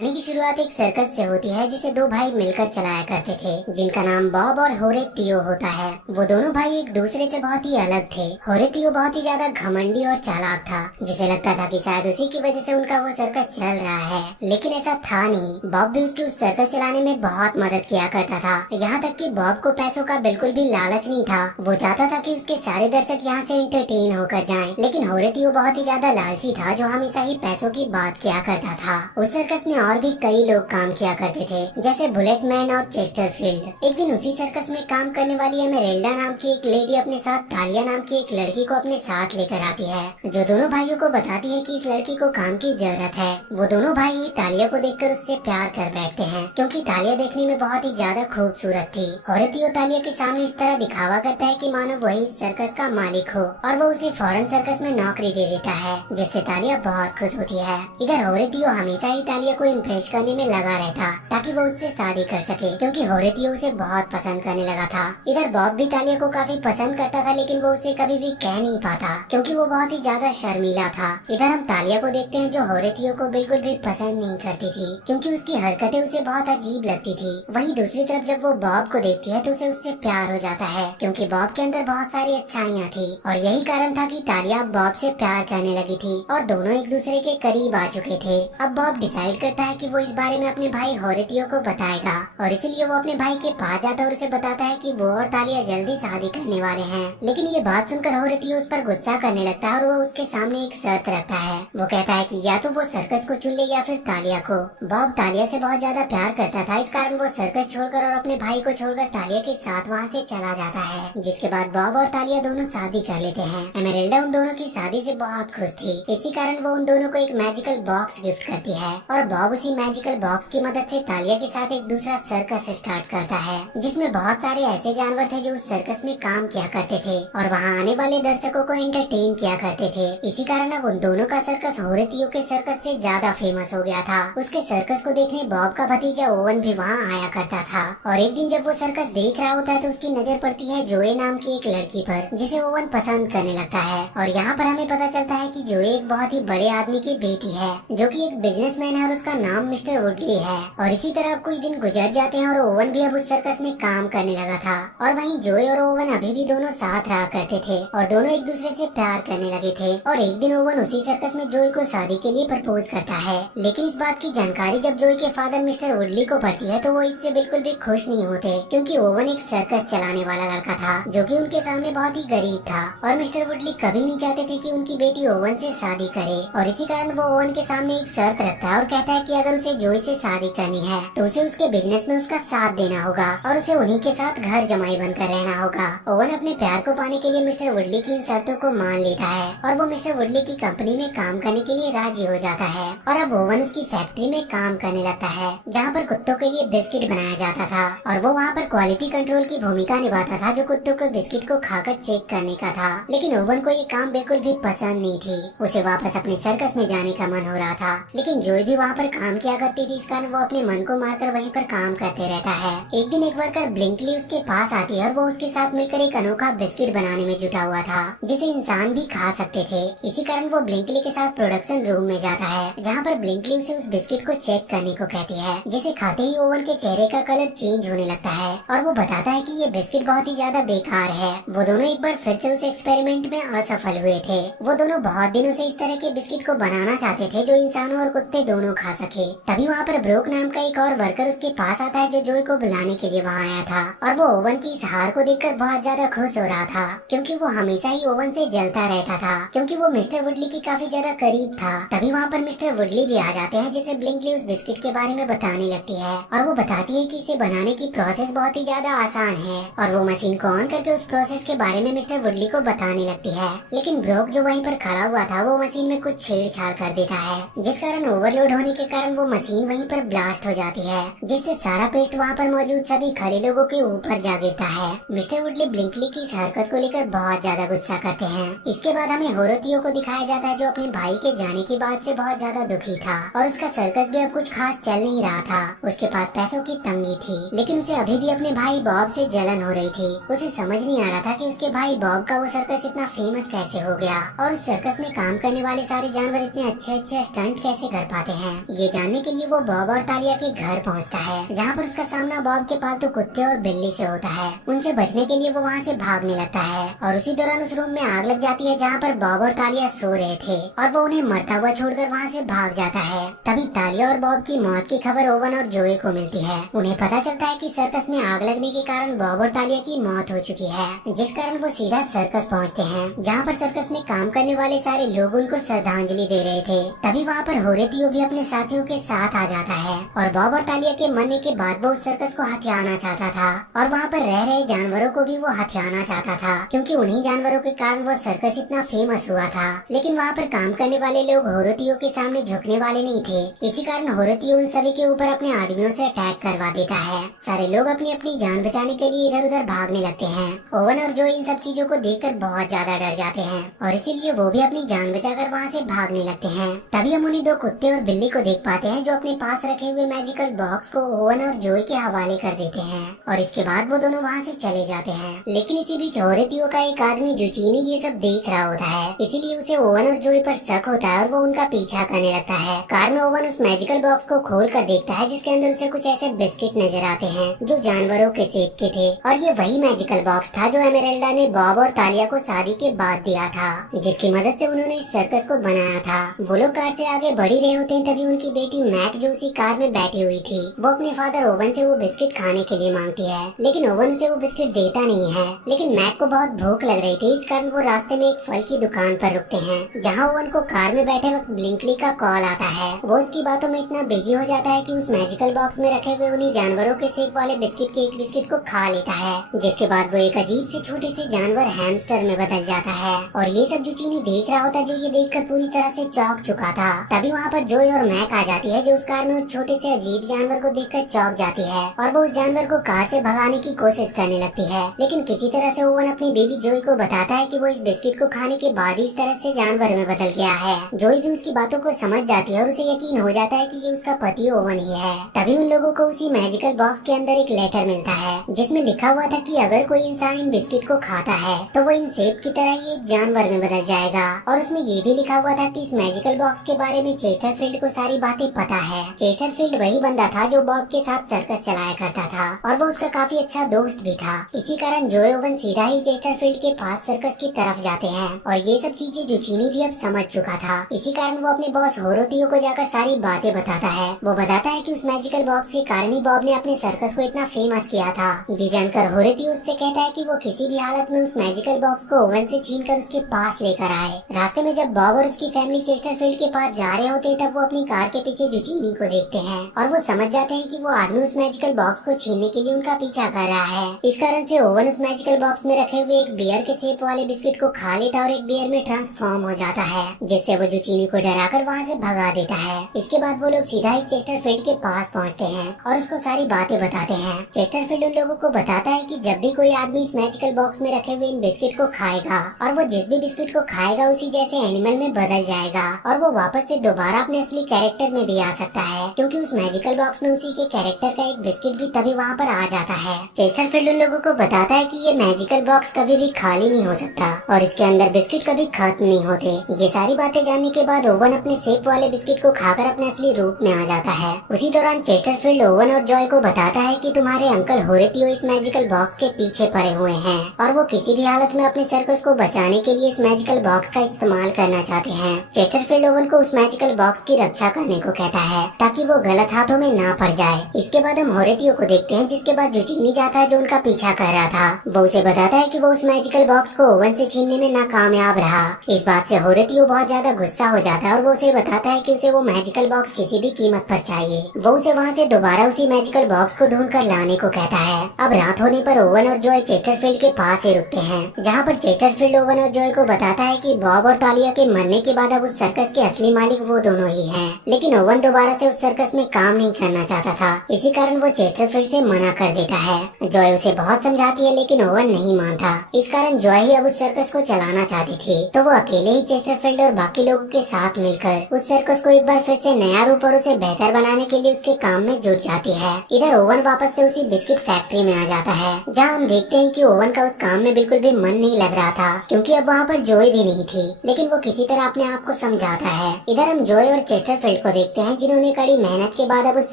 कहानी की शुरुआत एक सर्कस से होती है जिसे दो भाई मिलकर चलाया करते थे, जिनका नाम बॉब और होरेतियो होता है। वो दोनों भाई एक दूसरे से बहुत ही अलग थे। होरेतियो बहुत ही ज्यादा घमंडी और चालाक था, जिसे लगता था कि शायद उसी की वजह से उनका वो सर्कस चल रहा है, लेकिन ऐसा था नहीं। बॉब भी उसकी उस सर्कस चलाने में बहुत मदद किया करता था। यहाँ तक कि बॉब को पैसों का बिल्कुल भी लालच नहीं था। वो चाहता था कि उसके सारे दर्शक यहाँ से एंटरटेन होकर जाएं, लेकिन होरेतियो बहुत ही ज्यादा लालची था, जो हमेशा ही पैसों की बात किया करता था। उस सर्कस में और भी कई लोग काम किया करते थे, जैसे बुलेट मैन और चेस्टरफील्ड। एक दिन उसी सर्कस में काम करने वाली एमेरेल्डा नाम की एक लेडी अपने साथ तालिया नाम की एक लड़की को अपने साथ लेकर आती है, जो दोनों भाइयों को बताती है कि इस लड़की को काम की जरूरत है। वो दोनों भाई तालिया को देखकर उससे प्यार कर बैठते हैं, क्योंकि तालिया देखने में बहुत ही ज्यादा खूबसूरत थी। होरेतियो तालिया के सामने इस तरह दिखावा करता है कि मानो वही इस सर्कस का मालिक हो, और वो उसे फौरन सर्कस में नौकरी दे देता है, जिससे तालिया बहुत खुश होती है। इधर होरेतियो हमेशा ही तालिया को इम्प्रेस करने में लगा रहता, ताकि वो उससे शादी कर सके, क्योंकि होरेतियो उसे बहुत पसंद करने लगा था। इधर बॉब भी तालिया को काफी पसंद करता था, लेकिन वो उसे कभी भी कह नहीं पाता, क्योंकि वो बहुत ही ज्यादा शर्मीला था। इधर हम तालिया को देखते हैं, जो होरेतियो को बिल्कुल भी पसंद नहीं करती थी, क्योंकि उसकी हरकतें उसे बहुत अजीब लगती थी। वहीं दूसरी तरफ जब वो बॉब को देखती है तो उसे उससे प्यार हो जाता है, क्योंकि बॉब के अंदर बहुत सारी अच्छाइयाँ थी, और यही कारण था कि तालिया बॉब से प्यार करने लगी थी, और दोनों एक दूसरे के करीब आ चुके थे। अब बॉब डिसाइड करता है कि वो इस बारे में अपने भाई होरेतियो को बताएगा, और इसीलिए वो अपने भाई के पास जाता है और उसे बताता है कि वो और तालिया जल्दी शादी करने वाले हैं। लेकिन ये बात सुनकर होरेतियो उस पर गुस्सा करने लगता है, और वो उसके सामने एक शर्त रखता है। वो कहता है कि या तो वो सर्कस को चुन ले या फिर तालिया को। बॉब तालिया से बहुत ज्यादा प्यार करता था, इस कारण वो सर्कस छोड़कर और अपने भाई को छोड़कर तालिया के साथ वहाँ से चला जाता है, जिसके बाद बॉब और तालिया दोनों शादी कर लेते हैं। एमेरेल्डा उन दोनों की शादी से बहुत खुश थी, इसी कारण वो उन दोनों को एक मैजिकल बॉक्स गिफ्ट करती है, और बॉब उसी मैजिकल बॉक्स की मदद से तालिया के साथ एक दूसरा सर्कस स्टार्ट करता है, जिसमें बहुत सारे ऐसे जानवर थे जो उस सर्कस में काम किया करते थे और वहाँ आने वाले दर्शकों को एंटरटेन किया करते थे। इसी कारण अब उन दोनों का सर्कस होरेतियो के सर्कस से ज्यादा फेमस हो गया था। उसके सर्कस को देखने बॉब का भतीजा ओवन भी वहाँ आया करता था, और एक दिन जब वो सर्कस देख रहा होता है तो उसकी नजर पड़ती है जोए नाम की एक लड़की पर, जिसे ओवन पसंद करने लगता है। और यहाँ पर हमें पता चलता है कि जोए एक बहुत ही बड़े आदमी की बेटी है, जो कि एक बिजनेसमैन है, और उसका नाम मिस्टर वुडली है। और इसी तरह अब कुछ दिन गुजर जाते हैं और ओवन भी अब उस सर्कस में काम करने लगा था, और वहीं जोए और ओवन अभी भी दोनों साथ रहा करते थे, और दोनों एक दूसरे से प्यार करने लगे थे। और एक दिन ओवन उसी सर्कस में जोए को शादी के लिए प्रपोज करता है, लेकिन इस बात की जानकारी जब जोए के फादर मिस्टर वुडली को पड़ती है तो वो इससे बिल्कुल भी खुश नहीं होते, क्योंकि ओवन एक सर्कस चलाने वाला लड़का था, जो कि उनके सामने बहुत ही गरीब था, और मिस्टर वुडली कभी नहीं चाहते थे कि उनकी बेटी ओवन से शादी करे। और इसी कारण वो ओवन के सामने एक शर्त रखता है और कहता है कि अगर उसे जोए से शादी करनी है तो उसे उसके बिजनेस में उसका साथ देना होगा, और उसे उन्हीं के साथ घर जमाई बनकर रहना होगा। ओवन अपने प्यार को पाने के लिए मिस्टर वुडली की इन शर्तों को मान लेता है, और वो मिस्टर वुडली की कंपनी में काम करने के लिए राजी हो जाता है। और अब ओवन उसकी फैक्ट्री में काम करने लगता है, जहाँ पर कुत्तों के लिए बिस्किट बनाया जाता था, और वो वहाँ पर क्वालिटी कंट्रोल की भूमिका निभाता था, जो कुत्तों को बिस्किट को खाकर चेक करने का था। लेकिन ओवन को ये काम बिल्कुल भी पसंद नहीं थी, उसे वापस अपने सर्कस में जाने का मन हो रहा था। लेकिन जोए भी वहाँ पर काम किया करती थी, इस कारण वो अपने मन को मारकर वहीं पर काम करते रहता है। एक दिन एक वर्कर ब्लिंकली उसके पास आती है, और वो उसके साथ मिलकर एक अनोखा बिस्किट बनाने में जुटा हुआ था, जिसे इंसान भी खा सकते थे। इसी कारण वो ब्लिंकली के साथ प्रोडक्शन रूम में जाता है, जहाँ पर ब्लिंकली उसे उस बिस्किट को चेक करने को कहती है, जिसे खाते ही ओवन के चेहरे का कलर चेंज होने लगता है, और वो बताता है कि ये बिस्किट बहुत ही ज्यादा बेकार है। वो दोनों एक बार फिर से उस एक्सपेरिमेंट में असफल हुए थे। वो दोनों बहुत दिनों से इस तरह के बिस्किट को बनाना चाहते थे, जो इंसानों और कुत्ते दोनों खा सके। तभी वहाँ पर ब्रोक नाम का एक और वर्कर उसके पास आता है, जो जोए को बुलाने के लिए वहाँ आया था, और वो ओवन की इस हार को देखकर बहुत ज्यादा खुश हो रहा था, क्योंकि वो हमेशा ही ओवन से जलता रहता था, क्योंकि वो मिस्टर वुडली की काफी ज्यादा करीब था। तभी वहाँ पर मिस्टर वुडली भी आ जाते हैं, जिसे ब्लिंकली उस बिस्किट के बारे में बताने लगती है, और वो बताती है कि इसे बनाने की प्रोसेस बहुत ही ज्यादा आसान है, और वो मशीन को ऑन करके उस प्रोसेस के बारे में मिस्टर वुडली को बताने लगती है। लेकिन ब्रोक जो वहीं पर खड़ा हुआ था, वो मशीन में कुछ छेड़छाड़ कर देता है, जिस कारण ओवरलोड होने के कारण वो मशीन वहीं पर ब्लास्ट हो जाती है, जिससे सारा पेस्ट वहाँ पर मौजूद सभी खड़े लोगों के ऊपर जा गिरता है। मिस्टर वुडली ब्लिंकली की इस हरकत को लेकर बहुत ज्यादा गुस्सा करते हैं। इसके बाद हमें होरेतियो को दिखाया जाता है, जो अपने भाई के जाने की बात से बहुत ज्यादा दुखी था, और उसका सर्कस भी अब कुछ खास चल नहीं रहा था। उसके पास पैसों की तंगी थी, लेकिन उसे अभी भी अपने भाई बॉब से जलन हो रही थी। उसे समझ नहीं आ रहा था कि उसके भाई बॉब का वो सर्कस इतना फेमस कैसे हो गया, और उस सर्कस में काम करने वाले सारे जानवर इतने अच्छे अच्छे स्टंट कैसे कर पाते हैं। ये जानने के लिए वो बॉब और तालिया के घर पहुंचता है, जहाँ पर उसका सामना बॉब के पालतू कुत्ते और बिल्ली से होता है। उनसे बचने के लिए वो वहाँ से भागने लगता है और उसी दौरान उस रूम में आग लग जाती है जहाँ पर बॉब और तालिया सो रहे थे और वो उन्हें मरता हुआ छोड़कर वहाँ से भाग जाता है। तभी तालिया और बॉब की मौत की खबर ओवन और जोई को मिलती है। उन्हें पता चलता है कि सर्कस में आग लगने के कारण बॉब और तालिया की मौत हो चुकी है, जिस कारण वो सीधा सर्कस पहुँचते हैं, जहाँ पर सर्कस में काम करने वाले सारे लोग उनको श्रद्धांजलि दे रहे थे। तभी वहाँ पर होरेतियो भी अपने साथियों के साथ आ जाता है और बॉब और तालिया के मरने के बाद वो उस सर्कस को हथियाना चाहता था और वहाँ पर रह रहे जानवरों को भी वो हथियाना चाहता था, क्योंकि उन्हीं जानवरों के कारण वो सर्कस इतना फेमस हुआ था। लेकिन वहाँ पर काम करने वाले लोग होरेतियो के सामने झुकने वाले नहीं थे। इसी कारण होरेतियो उन सभी के ऊपर अपने आदमियों से अटैक करवा देता है। सारे लोग अपनी अपनी जान बचाने के लिए इधर उधर भागने लगते हैं। ओवन और जो इन सब चीजों को देखकर बहुत ज्यादा डर जाते हैं और इसीलिए वो भी अपनी जान बचाकर वहाँ से भागने लगते हैं। तभी हम उन्हीं दो कुत्ते और बिल्ली को देख पाते हैं जो अपने पास रखे हुए मैजिकल बॉक्स को ओवन और जोई के हवाले कर देते हैं और इसके बाद वो दोनों वहाँ से चले जाते हैं। लेकिन इसी बीच होरेतियो का एक आदमी जुचीनी ये सब देख रहा होता है, इसीलिए उसे ओवन और जोई पर शक होता है और वो उनका पीछा करने लगता है। कार में ओवन उस मैजिकल बॉक्स को खोल कर देखता है जिसके अंदर उसे कुछ ऐसे बिस्किट नजर आते हैं जो जानवरों के शेप के थे और ये वही मैजिकल बॉक्स था जो एमेरेल्डा ने बॉब और तालिया को शादी के बाद दिया था, जिसकी मदद से उन्होंने इस सर्कस को बनाया था। वो लोग कार से आगे बढ़ ही रहे होते हैं तभी उनकी बेटी मैक जो उसी कार में बैठी हुई थी वो अपने फादर ओवन से वो बिस्किट खाने के लिए मांगती है, लेकिन ओवन उसे वो बिस्किट देता नहीं है। लेकिन मैक को बहुत भूख लग रही थी, इस कारण वो रास्ते में एक फल की दुकान पर रुकते हैं, जहाँ ओवन को कार में बैठे वक्त ब्लिंकली का कॉल आता है। वो उसकी बातों में इतना बिजी हो जाता है कि उस मैजिकल बॉक्स में रखे हुए उन्हीं जानवरों के शेप वाले बिस्किट के एक बिस्किट को खा लेता है, जिसके बाद वो एक अजीब से छोटे से जानवर हैमस्टर में बदल जाता है। और ये सब जुचीनी देख रहा होता है, जो ये देखकर पूरी तरह से चौंक चुका था। तभी वहाँ पर जोई और मैक आ जाती है जो उस कार में उस छोटे से अजीब जानवर को देखकर चौंक जाती है और वो उस जानवर को कार से भगाने की कोशिश करने लगती है। लेकिन किसी तरह से ओवन अपनी बेबी जोई को बताता है कि वो इस बिस्किट को खाने के बाद ही इस तरह से जानवर में बदल गया है। जोई भी उसकी बातों को समझ जाती है और उसे यकीन हो जाता है कि ये उसका पति ओवन ही है। तभी उन लोगों को उसी मैजिकल बॉक्स के अंदर एक लेटर मिलता है जिसमें लिखा हुआ था कि अगर कोई इंसान इन बिस्किट को खाता है तो वो इन सेब की तरह ही एक जानवर में बदल जाएगा। और उसमें ये भी लिखा हुआ था कि इस मैजिकल बॉक्स के बारे में चेस्टरफील्ड को सारी बातें पता है। चेस्टरफील्ड वही बंदा था जो बॉब के साथ सर्कस चलाया करता था और वो उसका काफी अच्छा दोस्त भी था। इसी कारण जोई ओवन सीधा ही चेस्टरफील्ड के पास सर्कस की तरफ जाते हैं और ये सब चीजें जुचीनी भी अब समझ चुका था। इसी कारण वो अपने बॉस होरेतियो को जाकर सारी बातें बताता है। वो बताता है कि उस मैजिकल बॉक्स के कारण ही बॉब ने अपने सर्कस को इतना फेमस किया था। ये जानकर होरेतियो उससे कहता है कि वो किसी भी हालत में उस मैजिकल बॉक्स को ओवन से छीनकर उसके पास लेकर आए। रास्ते में जब बॉब और उसकी फैमिली चेस्टरफील्ड के पास जा रहे होते तब वो अपनी कार के पीछे जुचीनी को देखते हैं और वो समझ जाते हैं कि वो आदमी उस मैजिकल बॉक्स को छीनने के लिए उनका पीछा कर रहा है। इस कारण से ओवन उस मैजिकल बॉक्स में रखे हुए एक बियर के शेप वाले बिस्किट को खा लेता और एक बियर में ट्रांसफॉर्म हो जाता है, जिससे वो जुचीनी को डराकर वहाँ से भगा देता है। इसके बाद वो लोग सीधा ही चेस्टरफील्ड के पास पहुँचते हैं और उसको सारी बातें बताते हैं। चेस्टरफील्ड उन लोगों को बताता है कि जब भी कोई आदमी इस मैजिकल बॉक्स में रखे हुए इन बिस्किट को खाएगा और वो जिस भी बिस्किट को खाएगा उसी जैसे एनिमल में बदल जाएगा और वो वापस से दोबारा अपने असली कैरेक्टर में भी आ सकता है, क्योंकि उस मैजिकल बॉक्स में उसी के कैरेक्टर का एक बिस्किट भी तभी वहाँ पर आ जाता है। चेस्टरफील्ड उन लोगों को बताता है कि ये मैजिकल बॉक्स कभी भी खाली नहीं हो सकता और इसके अंदर बिस्किट कभी खत्म नहीं होते। ये सारी बातें जानने के बाद ओवन अपने शेप वाले बिस्किट को खाकर अपने असली रूप में आ जाता है। उसी दौरान चेस्टरफील्ड ओवन और जॉय को बताता है कि तुम्हारे अंकल होरेतियो इस मैजिकल बॉक्स के पीछे पड़े हुए हैं और वो किसी भी हालत में अपने सर्कस को बचाने के लिए इस मैजिकल बॉक्स का इस्तेमाल करना चाहते हैं। चेस्टरफील्ड ओवन को उस मैजिकल बॉक्स की रक्षा करने को कहता है ताकि वो गलत हाथों में ना पड़ जाए। इसके बाद हम होरेतियो को देखते हैं, जिसके बाद जुचीनी जाता है जो उनका पीछा कर रहा था। वो उसे बताता है कि वो उस मैजिकल बॉक्स को ओवन से छीनने में नाकामयाब रहा। इस बात से होरेतियो बहुत ज्यादा गुस्सा हो जाता है और वो उसे बताता है कि उसे वो मैजिकल बॉक्स किसी भी कीमत पर चाहिए। वो उसे वहाँ से दोबारा उसी मैजिकल बॉक्स को ढूंढ कर लाने को कहता है। अब रात होने पर ओवन और जॉय चेस्टरफील्ड के पास ही रुकते हैं, जहाँ पर चेस्टरफील्ड ओवन और जॉय को बताता है कि बॉब और तालिया के मरने के बाद अब उस सर्कस के असली मालिक वो दोनों ही हैं। लेकिन ओवन दोबारा से उस सर्कस में काम नहीं करना चाहता था, इसी कारण वो चेस्टरफील्ड से मना कर देता है। जॉय उसे बहुत समझाती है लेकिन ओवन नहीं मानता। इस कारण जॉय ही अब उस सर्कस को चलाना चाहती थी, तो वो अकेले ही चेस्टरफील्ड और बाकी लोगों के साथ मिलकर उस सर्कस को एक बार फिर से नया रूप और उसे बेहतर बनाने के लिए उसके काम में जुट जाती है। इधर ओवन वापस से उसी बिस्किट फैक्ट्री में आ जाता है, जहाँ हम देखते हैं कि ओवन का उस काम में बिल्कुल भी मन नहीं लग रहा था, क्योंकि अब वहाँ पर जॉय भी नहीं थी। लेकिन वो किसी तरह अपने आप को समझाता है। इधर हम जॉय और चेस्टरफील्ड को देखते हैं जिन्होंने कड़ी मेहनत के बाद अब उस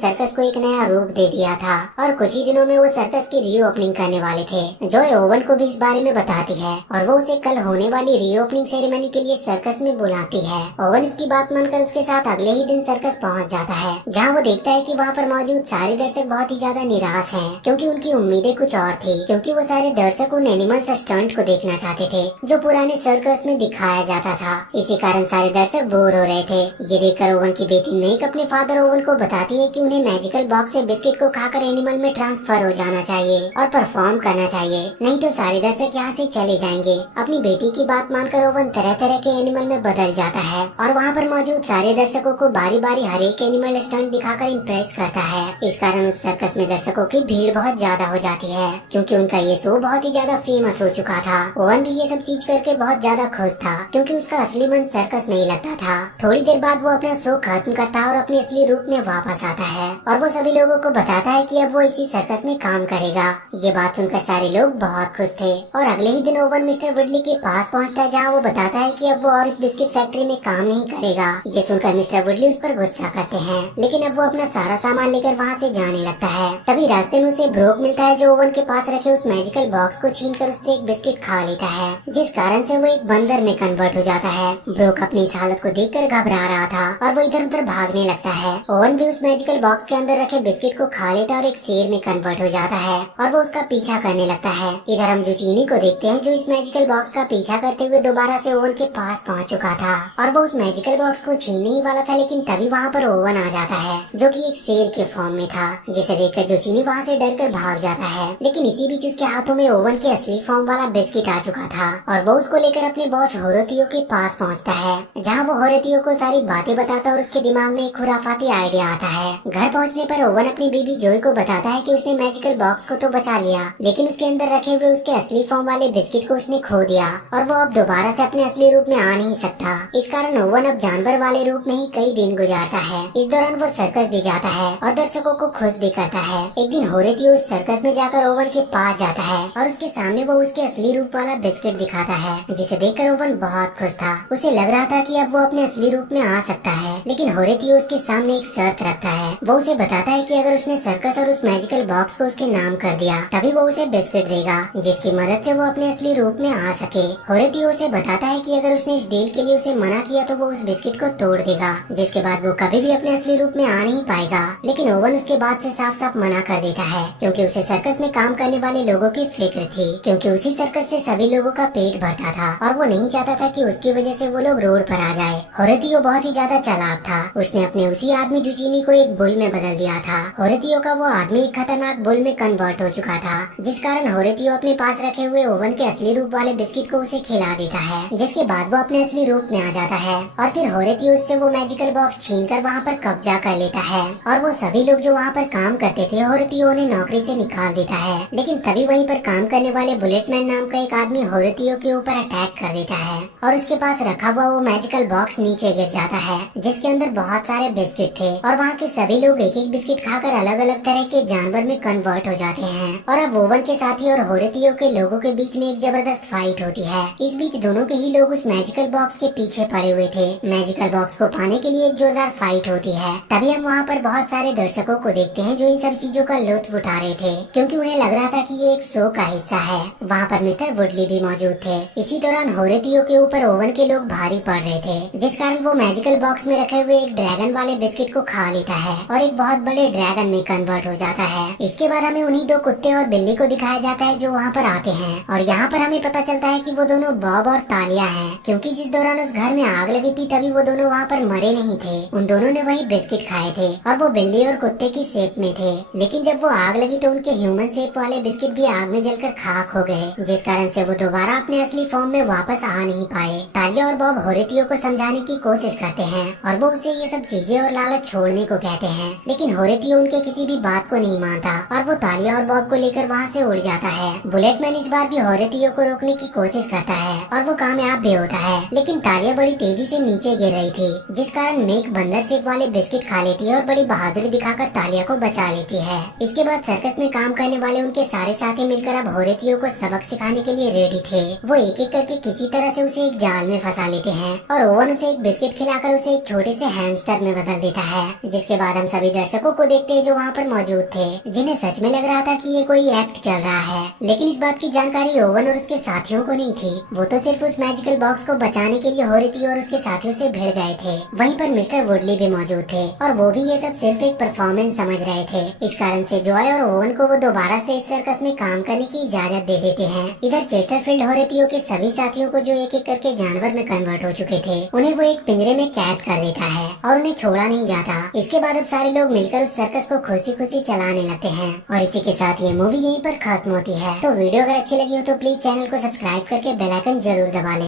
सर्कस को एक नया रूप दे दिया था और कुछ ही दिनों में वो सर्कस की रीओपनिंग करने वाले थे। जॉय ओवन को भी इस बारे में बताती है और वो उसे कल होने वाली रीओपनिंग सेरेमनी के लिए सर्कस में बुलाती है। ओवन इसकी बात मानकर उसके साथ अगले ही दिन सर्कस पहुंच जाता है, जहां वो देखता है कि वहां पर मौजूद सारे दर्शक बहुत ही ज्यादा निराश हैं, क्योंकि उनकी उम्मीदें कुछ और थी। क्योंकि वो सारे दर्शक उन एनिमल्स स्टंट को देखना चाहते थे जो पुराने सर्कस में दिखाया जाता था। इसी कारण सारे दर्शक बोर हो रहे थे। ये देखकर ओवन की बेटी मेक अपने फादर ओवन को बताती है कि उन्हें मैजिकल बॉक्स से बिस्किट को खाकर एनिमल में ट्रांसफर हो जाना चाहिए और परफॉर्म करना चाहिए, नहीं तो सारे दर्शक यहाँ से चले जाएंगे। अपनी बेटी की बात मानकर ओवन तरह तरह के एनिमल में बदल जाता है और वहाँ पर मौजूद सारे दर्शकों को बारी बारी हर एक एनिमल स्टंट दिखाकर इम्प्रेस करता है। इस कारण उस सर्कस में दर्शकों की भीड़ बहुत ज्यादा हो जाती है, क्योंकि उनका ये शो बहुत ही ज्यादा फेमस हो चुका था। ओवन भी ये सब चीज करके बहुत ज्यादा खुश था, क्योंकि उसका असली मन सर्कस में ही लगता था। थोड़ी देर बाद वो अपना शो खत्म करता है और अपने असली रूप में वापस आता है और वो सभी लोगों को बताता है कि अब वो इसी सर्कस में काम करेगा। ये बात सुनकर सारे लोग बहुत खुश थे और अगले ही दिन ओवन मिस्टर वुडली के पास पहुंचता है, जहां वो बताता है कि अब वो और इस बिस्किट फैक्ट्री में काम नहीं करेगा। ये सुनकर मिस्टर वुडली उस पर गुस्सा करते हैं, लेकिन अब वो अपना सारा सामान लेकर वहाँ से जाने लगता है। तभी रास्ते में उसे ब्रोक मिलता है, जो ओवन के पास रखे उस मैजिकल बॉक्स को छीनकर उससे एक बिस्किट खा लेता है, जिस कारण से वो एक बंदर में कन्वर्ट हो जाता है। ब्रोक अपनी इस हालत को देखकर घबरा रहा था और वो इधर उधर भागने लगता है। ओवन भी उस मैजिकल बॉक्स के अंदर रखे बिस्किट को खा लेता है और एक शेर में कन्वर्ट हो जाता है और वो उसका पीछा करने लगता है। इधर हम जुचीनी को देखते हैं, जो इस मैजिकल बॉक्स का पीछा करते हुए दोबारा से ओवन के पास पहुंच चुका था और वो उस मैजिकल बॉक्स को छीनने ही वाला था, लेकिन तभी वहाँ पर ओवन आ जाता है, जो कि एक शेर के फॉर्म में था, जिसे देखकर जुचीनी वहाँ से डरकर भाग जाता है। लेकिन इसी बीच उसके हाथों में ओवन के असली फॉर्म वाला बिस्किट आ चुका था और वो उसको लेकर अपने बॉस होरोतियो के पास पहुँचता है, जहाँ वो होरोतियो को सारी बातें बताता और उसके दिमाग में एक खुराफाती आइडिया आता है। घर पहुँचने पर ओवन अपनी बीबी जॉय को बताता है कि उसने मैजिकल बॉक्स को तो बचा लिया, लेकिन उसके अंदर रखे हुए उसके असली फॉर्म वाले बिस्किट को उसने खो दिया और वो अब दोबारा से अपने असली रूप में आ नहीं सकता। इस कारण ओवन अब जानवर वाले रूप में ही कई दिन गुजारता है। इस दौरान वो सर्कस भी जाता है और दर्शकों को खुश भी करता है। एक दिन होरेतियो उस सर्कस में जाकर ओवन के पास जाता है और उसके सामने वो उसके असली रूप वाला बिस्किट दिखाता है, जिसे देखकर ओवन बहुत खुश था। उसे लग रहा था कि अब वो अपने असली रूप में आ सकता है, लेकिन होरेतियो उसके सामने एक शर्त रखता है। वो उसे बताता है कि अगर उसने सर्कस और उस मैजिकल बॉक्स को उसके नाम कर दिया, तभी वो उसे बिस्किट देगा, जिसकी मदद से वो अपने असली रूप में आ सके। होरेतियो उसे बताता है कि अगर उसने इस डील के लिए उसे मना किया तो वो उस बिस्किट को तोड़ देगा, जिसके बाद वो कभी भी अपने असली रूप में आ नहीं पाएगा। लेकिन ओवन उसके बात से साफ साफ मना कर देता है, क्योंकि उसे सर्कस में काम करने वाले लोगों की फिक्र थी, क्योंकि उसी सर्कस से सभी लोगों का पेट भरता था और वो नहीं चाहता था कि उसकी वजह से वो लोग रोड पर आ जाए। होरेतियो बहुत ही ज्यादा चालाक था। उसने अपने उसी आदमी जुचीनी को एक बुल में बदल दिया था। होरेतियो का वो आदमी एक खतरनाक बुल में कन्वर्ट हो चुका था, जिस कारण होरेतियो अपने पास रखे हुए ओवन के असली रूप वाले बिस्किट को उसे खिला देता है, जिसके बाद वो अपने असली रूप में आ जाता है और फिर होरेतियो उससे वो मैजिकल बॉक्स छीनकर वहाँ पर कब्जा कर लेता है और वो सभी लोग जो वहाँ पर काम करते थे होरेतियो उन्हें नौकरी से निकाल देता है। लेकिन तभी वहीं पर काम करने वाले बुलेटमैन नाम का एक आदमी होरेतियो के ऊपर अटैक कर देता है और उसके पास रखा हुआ वो मैजिकल बॉक्स नीचे गिर जाता है, जिसके अंदर बहुत सारे बिस्किट थे और वहाँ के सभी लोग एक एक बिस्किट खाकर अलग अलग तरह के जानवर में कन्वर्ट हो जाते हैं। और अब ओवन के साथी और होरेतियो के लोगों के बीच में एक जबरदस्त फाइट होती है। इस बीच दोनों के ही लोग उस मैजिकल बॉक्स के पीछे पड़े हुए थे। मैजिकल बॉक्स को पाने के लिए एक जोरदार फाइट होती है। तभी हम वहाँ पर बहुत सारे दर्शकों को देखते हैं जो इन सब चीजों का लुत्फ उठा रहे थे, क्योंकि उन्हें लग रहा था कि ये एक शो का हिस्सा है। वहाँ पर मिस्टर वुडली भी मौजूद थे। इसी दौरान होरेतियो के ऊपर ओवन के लोग भारी पड़ रहे थे, जिस कारण वो मैजिकल बॉक्स में रखे हुए एक ड्रैगन वाले बिस्किट को खा लेता है और एक बहुत बड़े ड्रैगन में कन्वर्ट हो जाता है। इसके बाद हमें उन्हीं दो कुत्ते और बिल्ली को दिखाया जाता है जो वहाँ पर आते हैं और यहाँ पर हमें पता चलता है कि वो दोनों बॉब और तालिया हैं, क्योंकि जिस दौरान उस घर में आग लगी थी तभी वो दोनों वहाँ पर मरे नहीं थे। उन दोनों ने वही बिस्किट खाए थे और वो बिल्ली और कुत्ते की शेप में थे। लेकिन जब वो आग लगी तो उनके ह्यूमन शेप वाले बिस्किट भी आग में जलकर खाक हो गए, जिस कारण से वो दोबारा अपने असली फॉर्म में वापस आ नहीं पाए। तालिया और बॉब होरेतियो को समझाने की कोशिश करते हैं और वो उसे ये सब चीजें और लालच छोड़ने को कहते हैं, लेकिन होरेतियो उनके किसी भी बात को नहीं मानता और वो तालिया और बॉब को लेकर वहाँ से उड़ जाता है। बुलेटमैन इस बार भी होरेतियो को रोकने की कोशिश करता है और वो कामयाब भी होता है, लेकिन तालिया बड़ी तेजी से नीचे गिर रही थी, जिस कारण मेक बंदर शेप वाले बिस्किट खा लेती है और बड़ी बहादुरी दिखाकर तालिया को बचा लेती है। इसके बाद सर्कस में काम करने वाले उनके सारे साथी मिलकर अब होरेतियो को सबक सिखाने के लिए रेडी थे। वो एक एक करके किसी तरह से उसे एक जाल में फंसा लेते हैं और ओवन उसे एक बिस्किट खिलाकर उसे एक छोटे से हैंड हैमस्टर में बदल देता है, जिसके बाद हम सभी दर्शकों को देखते हैं जो वहाँ पर मौजूद थे, जिन्हें सच में लग रहा था कि ये कोई एक्ट चल रहा है। लेकिन इस बात की जानकारी ओवन और उसके साथियों को नहीं थी। वो तो सिर्फ उस मैजिकल बॉक्स को बचाने के लिए होरेतियो और उसके साथियों से भिड़ गए थे। वहीं पर मिस्टर वुडली भी मौजूद थे और वो भी ये सब सिर्फ एक परफॉर्मेंस समझ रहे थे। इस कारण से जॉय और ओवन को वो दोबारा से इस सर्कस में काम करने की इजाजत दे देते हैं। इधर चेस्टरफील्ड होरेतियो के सभी साथियों को जो एक एक करके जानवर में कन्वर्ट हो चुके थे, उन्हें वो एक पिंजरे में कैद कर देता है और उन्हें छोड़ा नहीं जाता। इसके बाद अब सारे लोग मिलकर उस सर्कस को खुशी खुशी चलाने लगते हैं और इसी के साथ ये मूवी यहीं पर खत्म होती है। तो वीडियो अगर अच्छी लगी हो तो प्लीज चैनल को सब्सक्राइब करके बेल आइकन जरूर दबा लें।